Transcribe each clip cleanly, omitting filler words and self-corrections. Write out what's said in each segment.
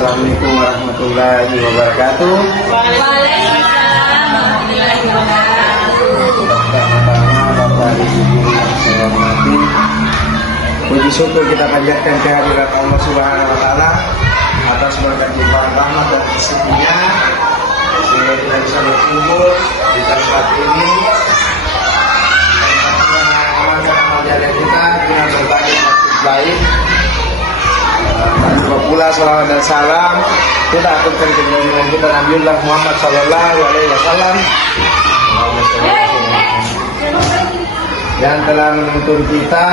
Assalamualaikum warahmatullahi wabarakatuh. Waalaikumsalam warahmatullahi wabarakatuh. Pertama-tama Bapak Ibu yang saya hormati, puji syukur kita panjatkan kehadirat Allah Subhanahu wa taala atas berkat limpahan rahmat dan rezekinya sehingga kita bisa berkumpul di tempat ini. Amalkan amal jariah kita dengan berbagai praktik baik. Dan pula salawat dan salam kita aturkan ke junjungan kita Nabiullah Muhammad Sallallahu Alaihi Wasallam yang telah menuntun kita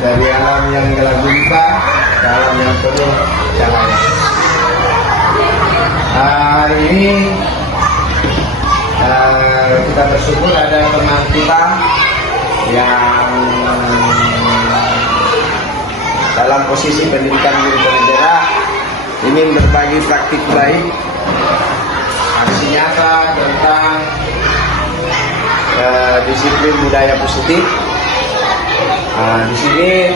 dari alam yang gelap gulita ke alam yang penuh cahaya. Hari ini kita bersyukur ada teman kita yang dalam posisi pendidikan guru pengajar ingin berbagi praktik baik, aksi nyata tentang disiplin budaya positif. Di sini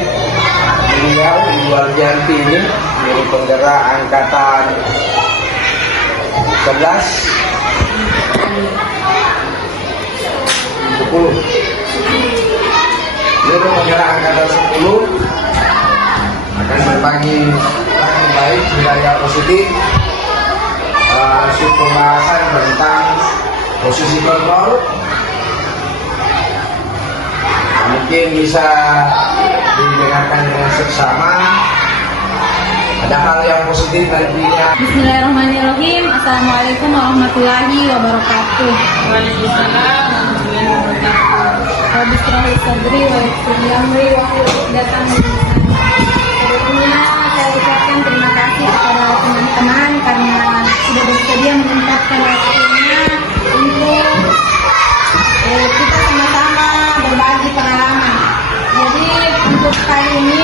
beliau Ibu Arjanti ini dari penggerak angkatan 11 10. Dia penggerak angkatan 10 akan berbagi praktik baik budaya positif, pembahasan tentang posisi kontrol. Mungkin bisa didengarkan dengan seksama. Ada hal yang positif nantinya. Bismillahirrahmanirrahim. Assalamualaikum warahmatullahi wabarakatuh. Waalaikumsalam warahmatullahi wabarakatuh. Habis terakhir sadri wa yassirli wa datang. Sebelumnya saya ucapkan terima kasih kepada teman-teman karena sudah bersedia menyempatkan waktunya untuk kita sama-sama berbagi pengalaman. Jadi untuk kali ini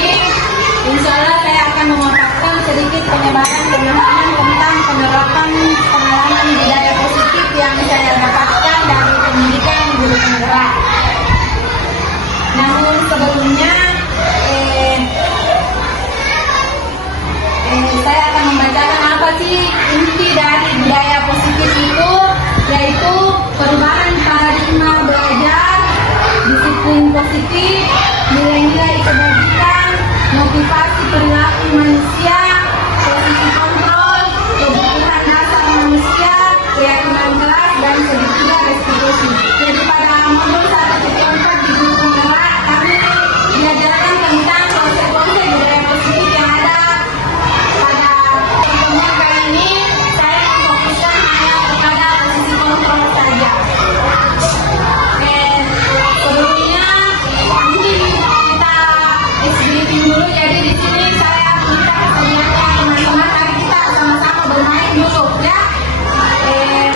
insya Allah saya akan memaparkan sedikit penyebaran pemahaman tentang penerapan pengalaman budaya positif yang saya dapatkan dari pendidikan guru penggerak. Namun sebelumnya saya akan membacakan apa sih inti dari budaya positif itu, yaitu perubahan paradigma belajar, disiplin positif, nilai-nilai kebajikan, motivasi perilaku manusia, posisi kontrol, kebutuhan dasar manusia, keyakinan kelas, dan segitiga restitusi. Jadi pada modul 1.4 di guru penggerak kami diajarkan tentang konsep-konsep budaya positif yang ada. Pada pertemuan kali ini saya memfokuskan hanya kepada posisi kontrol saja. Sebelumnya mungkin kita exhibiting dulu. Jadi di sini saya minta kesediaannya teman-teman, mari kita sama-sama bermain dulu ya.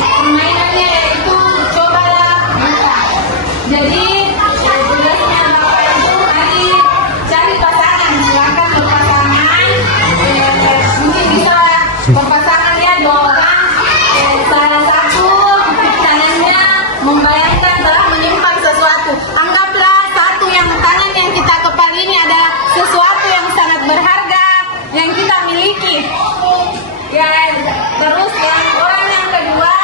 Permainannya yaitu cobalah buka. Jadi tugasnya Bapak itu mari cari pasangan, silakan berpasangan. Mungkin bisa berpasangannya 2 orang. Salah satu tangannya membayangkan telah menyimpan sesuatu. Anggaplah satu yang tangan yang kita kepal ini ada sesuatu yang sangat berharga yang kita miliki. Ya, terus yang orang yang kedua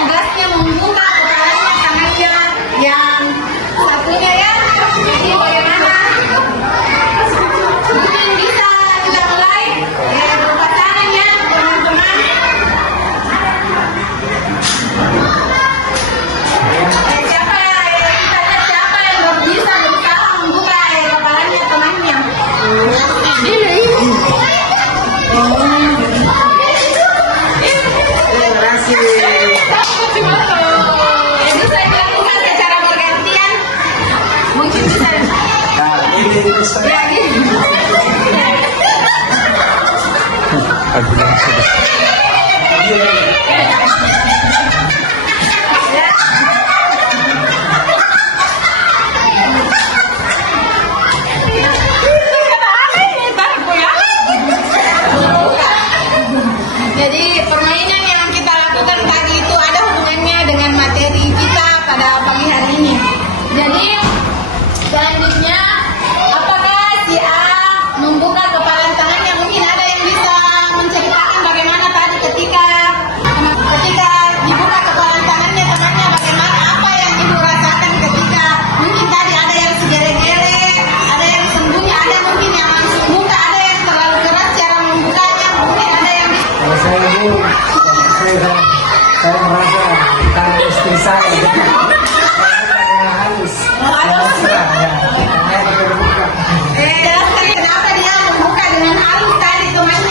tugasnya membuka kepalanya, tangannya yang satunya ya. Jadi bagaimana? Mungkin bisa kita mulai berpasangannya teman-teman. Siapa kita lihat siapa yang bisa berusaha membuka kepalanya temannya. Itu saya lakukan secara bergantian. Mungkin bisa. Ya, gini. Jadi permainan yang kita lakukan tadi itu ada hubungannya dengan materi kita pada pagi hari ini. Jadi selanjutnya, apakah si saya merasa karena istri saya halus. Saya terbuka. Kenapa dia membuka dengan halus tadi teman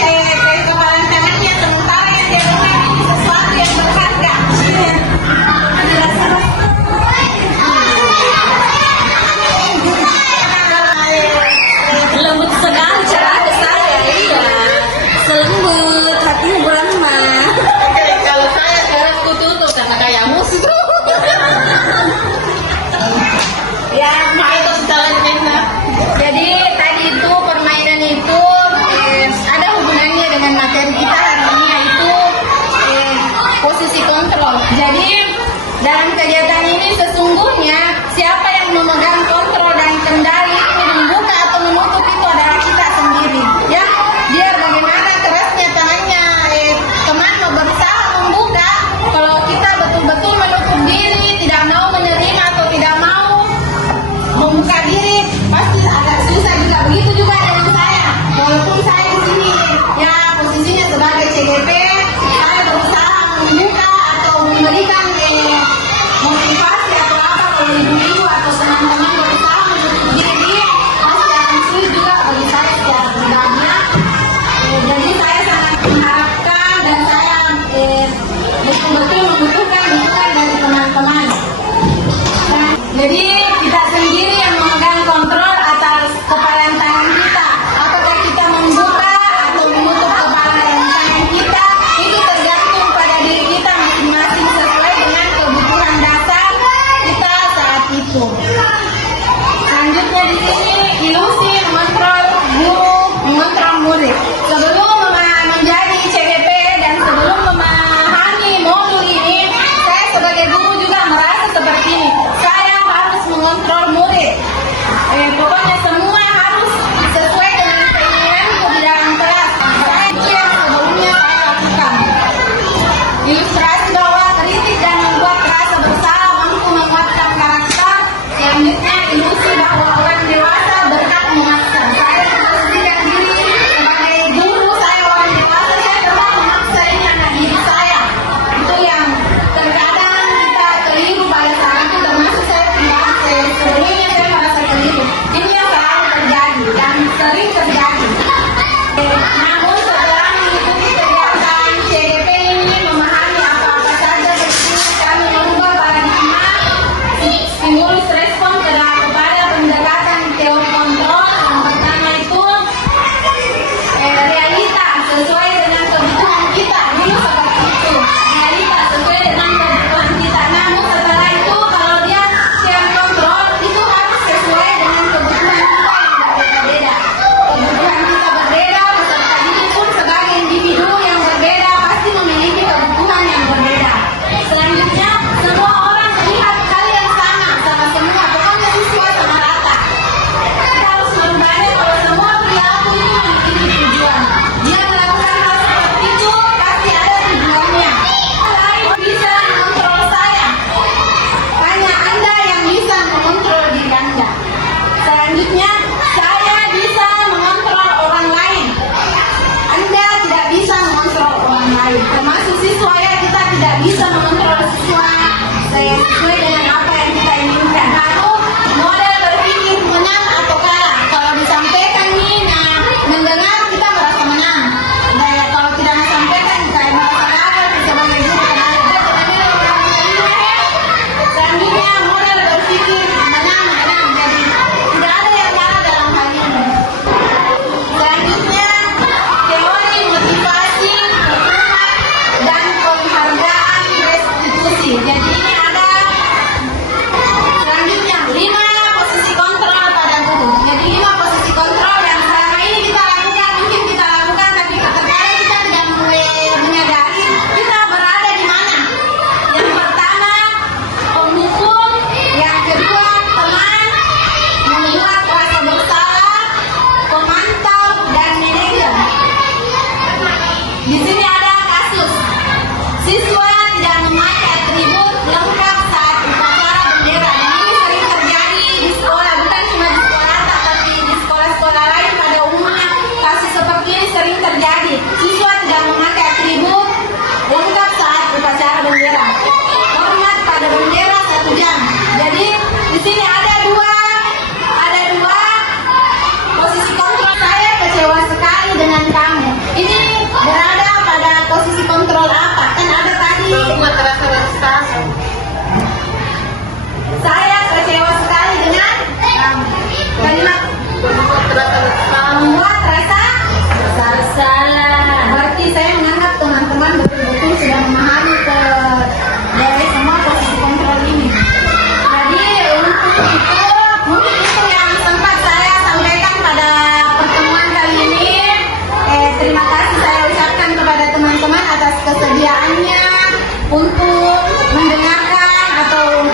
kepalan tangannya sementara yang dia buka ini sesuatu yang berharga. Lembut sekali cara saya, iya. Selembut hatinya Brahma. Kalau saya sekarang tutup karena kayak mus itu. terima kasih saya ucapkan kepada teman-teman atas kesediaannya untuk mendengarkan atau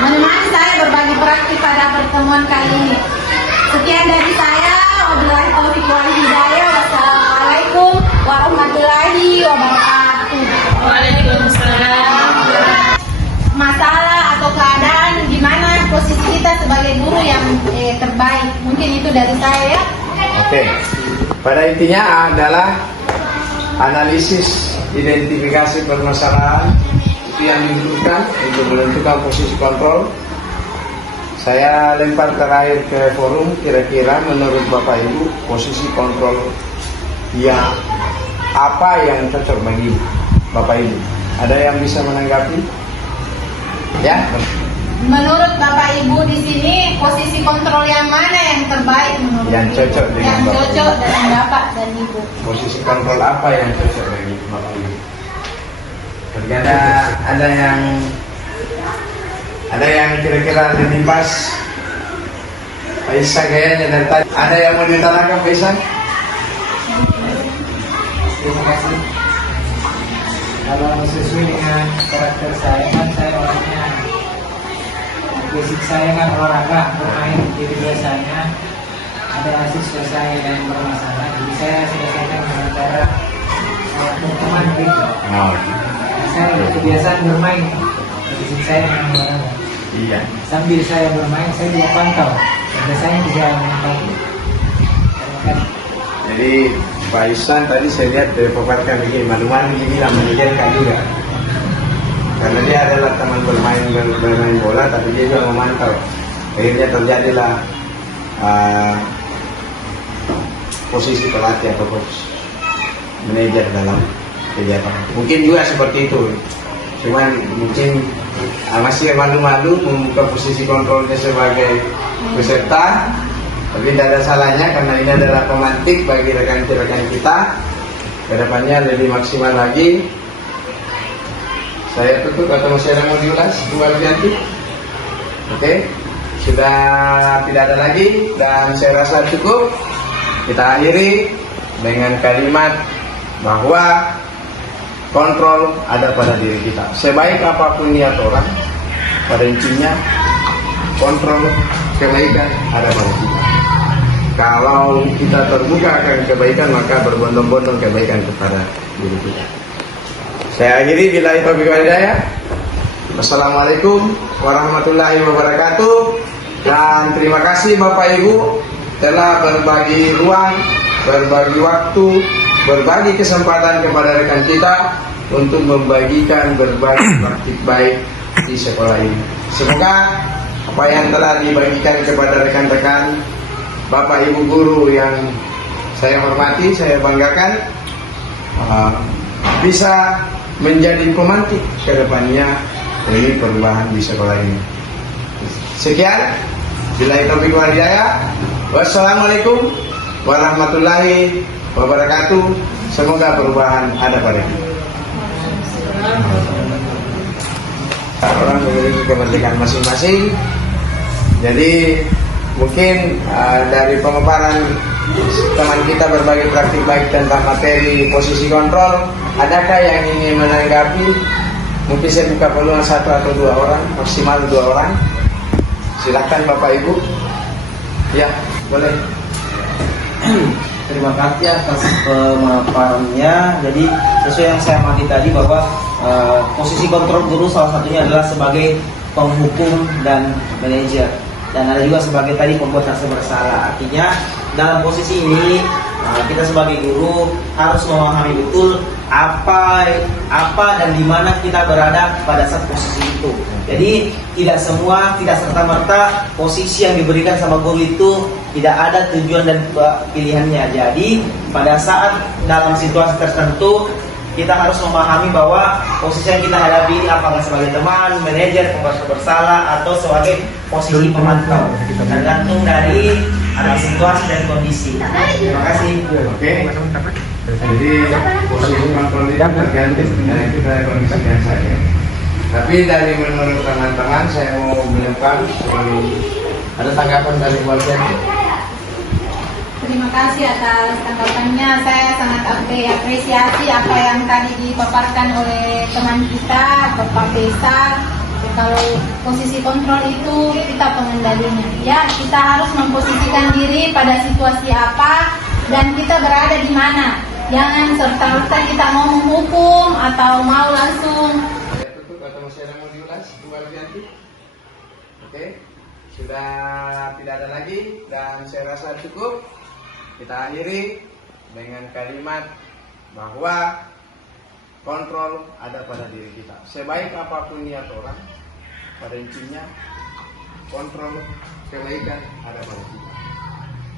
menemani saya berbagi praktik pada pertemuan kali ini. Sekian dari saya. Wabillahi taufiq wal hidayah. Wassalamualaikum warahmatullahi wabarakatuh. Waalaikumsalam. Masalah atau keadaan gimana posisi kita sebagai guru yang terbaik. Mungkin itu dari saya ya. Oke. Pada intinya adalah analisis identifikasi permasalahan itu yang dibutuhkan untuk menentukan posisi kontrol. Saya lempar terakhir ke forum, kira-kira menurut Bapak Ibu posisi kontrol yang apa yang cocok bagi Bapak Ibu? Ada yang bisa menanggapi? Ya. Menurut Bapak Ibu di sini posisi kontrol yang mana yang terbaik menurut Yang Ibu? cocok dengan yang Bapak cocok dengan Bapak dan Ibu. Posisi kontrol apa yang cocok bagi Bapak Ibu? Ada yang kira-kira lebih pas. Pak Isan kayaknya dari tadi. Ada yang mau ditarakan Pak Isan? Terima kasih. Kalau sesuai dengan karakter saya kan saya orangnya basic saya kan olahraga bermain, jadi biasanya ada siswa saya yang bermasalah, jadi saya selesaikan dengan cara teman gitu. Oh. Saya udah kebiasaan bermain, basic saya dengan olahraga. Iya. Sambil saya bermain saya juga pantau, dan saya juga memantau. Jadi Pak Isan tadi saya lihat dari paparkan begini, malu-malu dia bilang menyejarkan juga. Karena dia adalah teman bermain bola, tapi dia juga memantau. Akhirnya terjadilah posisi pelatih atau coach manajer dalam kegiatan. Mungkin juga seperti itu. Cuman mungkin masih malu-malu membuka posisi kontrolnya sebagai peserta. Tapi tidak ada salahnya karena ini adalah pemantik bagi rekan-rekan kita. Kedepannya lebih maksimal lagi. Saya tutup atau masih ada mau diulas kembali nanti? Oke, sudah tidak ada lagi dan saya rasa cukup. Kita akhiri dengan kalimat bahwa kontrol ada pada diri kita. Sebaik apapun niat orang, pada intinya kontrol kebaikan ada pada kita. Kalau kita terbuka akan kebaikan, maka berbondong-bondong kebaikan kepada diri kita. Saya akhiri billahi taufiq wal hidayah. Wassalamualaikum warahmatullahi wabarakatuh. Dan terima kasih Bapak Ibu telah berbagi ruang, berbagi waktu, berbagi kesempatan kepada rekan kita untuk membagikan berbagai praktik baik di sekolah ini. Semoga apa yang telah dibagikan kepada rekan-rekan Bapak Ibu guru yang saya hormati, saya banggakan, bisa menjadi pemantik ke depannya ini perubahan di sekolah ini. Sekian, billahi taufiq wal hidayah. Wassalamualaikum warahmatullahi wabarakatuh. Semoga perubahan ada pada kita. Orang memiliki kemerdekaan masing-masing. Jadi mungkin dari pemaparan teman kita berbagi praktik baik tentang materi posisi kontrol, adakah yang ingin menanggapi? Mungkin saya buka peluang 1 atau 2 orang, maksimal 2 orang. Silakan Bapak Ibu. Ya, boleh. Terima kasih atas pemaparannya. Jadi sesuai yang saya amati tadi bahwa posisi kontrol guru salah satunya adalah sebagai penghukum dan manajer. Dan ada juga sebagai tadi pembuat rasa bersalah. Artinya dalam posisi ini kita sebagai guru harus memahami betul apa dan di mana kita berada pada saat posisi itu. Jadi tidak serta-merta posisi yang diberikan sama guru itu tidak ada tujuan dan pilihannya. Jadi pada saat dalam situasi tertentu kita harus memahami bahwa posisi yang kita hadapi ini apakah sebagai teman, manajer, pembuat bersalah atau sebagai posisi pemantau, tergantung dari ada situasi dan kondisi. Terima kasih. Oke. Jadi posisi kontrol itu tergantung dari kita kondisi dan saya. Tapi dari menurut teman-teman saya mau melempar, ada tanggapan dari Walter? Terima kasih atas tanggapannya. Saya sangat apresiasi apa yang tadi dipaparkan oleh teman kita, Bapak Besar. Kalau posisi kontrol itu kita pengendalinya. Ya, kita harus memposisikan diri pada situasi apa dan kita berada di mana. Jangan serta-merta kita mau menghukum atau mau langsung. Saya tutup atau masih ada mau diulas kembali nanti? Oke, sudah tidak ada lagi dan saya rasa cukup. Kita akhiri dengan kalimat bahwa kontrol ada pada diri kita. Sebaik apapun niat orang, pada intinya kontrol kebaikan ada pada kita.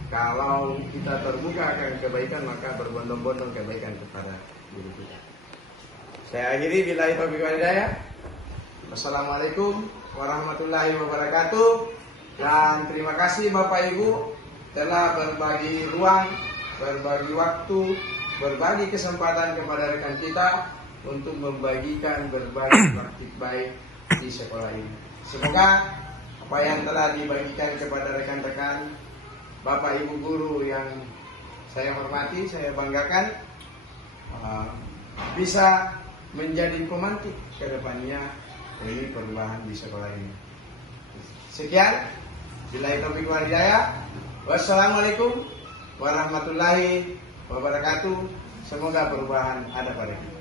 Kalau kita terbuka akan kebaikan, maka berbondong-bondong kebaikan kepada diri kita. Saya akhiri billahi taufiq wal hidayah. Wassalamualaikum warahmatullahi wabarakatuh. Dan terima kasih Bapak Ibu telah berbagi ruang, berbagi waktu, berbagi kesempatan kepada rekan kita untuk membagikan berbagai praktik baik di sekolah ini. Semoga apa yang telah dibagikan kepada rekan-rekan, Bapak Ibu guru yang saya hormati, saya banggakan, bisa menjadi pemantik ke depannya ini perubahan di sekolah ini. Sekian, billahi taufiq wal hidayah. Wassalamualaikum warahmatullahi wabarakatuh. Semoga perubahan ada pada kita.